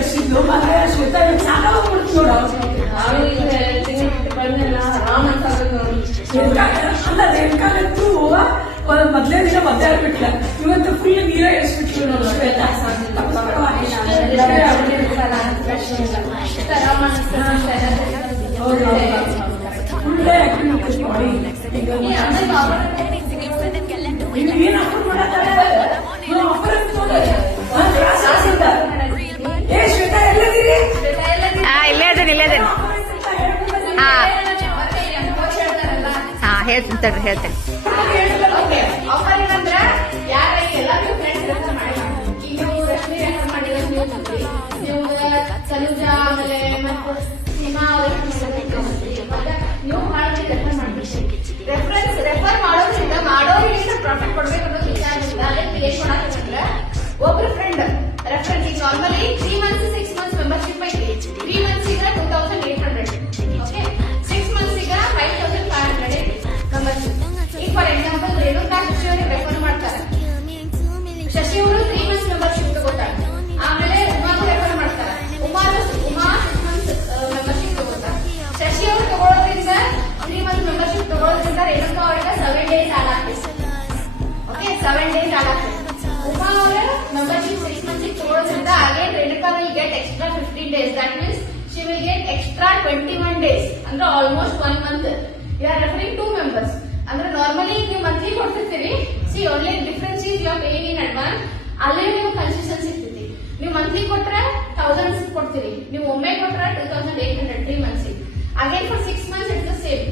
ಎಷ್ಟಿದ್ಲು ಮತ್ತೆ ಶ್ವೇತಾ ಸಾಕಾಗ್ಬಿಡ್ತು ನೋಡು ಅಲ್ಲ ರೇಣುಕಾಗಂತೂ ಮೊದಲೇ ದಿನ ಮದ್ದೆ ಆಗ್ಬಿಟ್ಲ ಇವತ್ತು ಫುಲ್ ನೀರ ಎಷ್ಬಿಟ್ಲು ನೋಡು ಶ್ವೇತಾ ಒಳ್ಳೆ ಆಕ್ಟಿವಿಟಿ ಮಾಡಿ ಏನ್ ಆಫರ್ ಮಾಡತ್ತಾರೆ ಏ ಶ್ವೇತಾ ಎಲ್ಲದಿರಿ ಇಲ್ಲೇ ಅದೇನಿ ಹೇಳ್ತೇನೆ ಆಫರ್ ಏನಂದ್ರ ಯಾರ ಎಲ್ಲರಿಗೂ ಫ್ರೆಂಡ್ಸ್ ರೆಫರ್ ಮಾಡಿ ಈಗ ನೀವು ರಶ್ಮಿ ರೆಫರ್ ಮಾಡಿದ್ರೆ ನೀವು ತನುಜಾ ಆಮೇಲೆ ಮತ್ತು ಸೀಮಾ ನೀವು ಮಾಡಿ ರೆಫರ್ ಮಾಡ್ಬೇಕು ರೆಫರ್ ಮಾಡೋದ್ರಿಂದ ಮಾಡೋರಿಗೆ ಪ್ರಾಫಿಟ್ ಕೊಡ್ಬೇಕು ಅನ್ನೋದು ವಿಚಾರ ಇಲ್ಲ ಅದೇ ಕ್ರಿಯೇಟ್ ಮಾಡಕ್ಕೆ ಒಬ್ರು ಫ್ರೆಂಡ್ ರೆಫರ್ ಈಗ ನಾರ್ಮಲಿ 3 months 6 months ಮೆಂಬರ್ಶಿಪ್ ಐತಿ 3 months ಈಗ 2800 ಓಕೆ 6 months ಈಗ 5500 ಮೆಂಬರ್ಶಿಪ್ ಈಗ ಫಾರ್ ಎಕ್ಸಾಂಪಲ್ ರೇಣುಕಾ ಶಶಿ ಅವರಿಗೆ ರೆಫರ್ ಮಾಡ್ತಾರೆ ಶಶಿ ಅವರು 3 months ಮೆಂಬರ್ಶಿಪ್ ತಗೋತಾರೆ ಆಮೇಲೆ ಉಮಾಗೂ ರೆಫರ್ ಮಾಡ್ತಾರೆ ಉಮಾ 6 months ಮೆಂಬರ್ಶಿಪ್ ತಗೋತಾರೆ ಶಶಿ ಅವರು ತಗೊಳ್ಳೋದ್ರಿಂದ 3 months ಮೆಂಬರ್ಶಿಪ್ ತಗೊಳ್ಳೋದ್ರಿಂದ ರೇಣುಕಾ ಅವರಿಗೆ 7 days ಆಡ್ ಆಗ್ತದೆ ಓಕೆ 7 days ಆಡ್ ಆಗ್ತದೆ ಉಮಾ ಅವರ ಮೆಂಬರ್ಶಿಪ್ 6 months ತಗೊಳ್ಳೋದ್ರಿಂದ again Renuka will get extra 15 days that means she will get extra 21 days ಅಂದ್ರೆ almost 1 month you are referring 2 members ಅಂದ್ರೆ ನಾರ್ಮಲಿ ನೀವು ಮಂತ್ಲಿ ಕೊಡ್ತಿರ್ತೀರಿ see only difference is you are paying in advance ಅಲ್ಲೇ ನೀವು concession ಸಿಗ್ತೈತಿ ನೀವು monthly ಕೊಟ್ರೆ 1000 ಕೊಡ್ತೀರಿ ನೀವು ಒಮ್ಮೆ ಕೊಟ್ರೆ 2800 3 months again for 6 months it's the same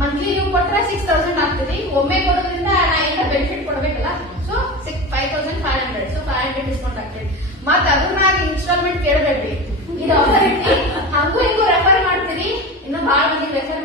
monthly ನೀವು ಕೊಟ್ರೆ 6000 ಆಗ್ತದೆ ಒಮ್ಮೆ ಕೊಡೋದ್ರಿಂದ ನಾ ಈಗ ಬೆನಿಫಿಟ್ ಕೊಡ್ಬೇಕಲ್ಲ ಸೊ 5500 ಸೊ 500 ಡಿಸ್ಕೌಂಟ್ ಆಗ್ತದೆ ಮತ್ತೆ ಅದ್ರ ಮ್ಯಾಗ ಇನ್ಸ್ಟಾಲ್ಮೆಂಟ್ ಕೇಳಬೇಡ್ರಿ ಇದು ಆಫರ್ ಇಟ್ಟು ಹಂಗೂ ಹಿಂಗೂ ರೆಫರ್ ಮಾಡ್ತೀರಿ ಇನ್ನು ಬಹಳ ಮಂದಿ ರೆಫರ್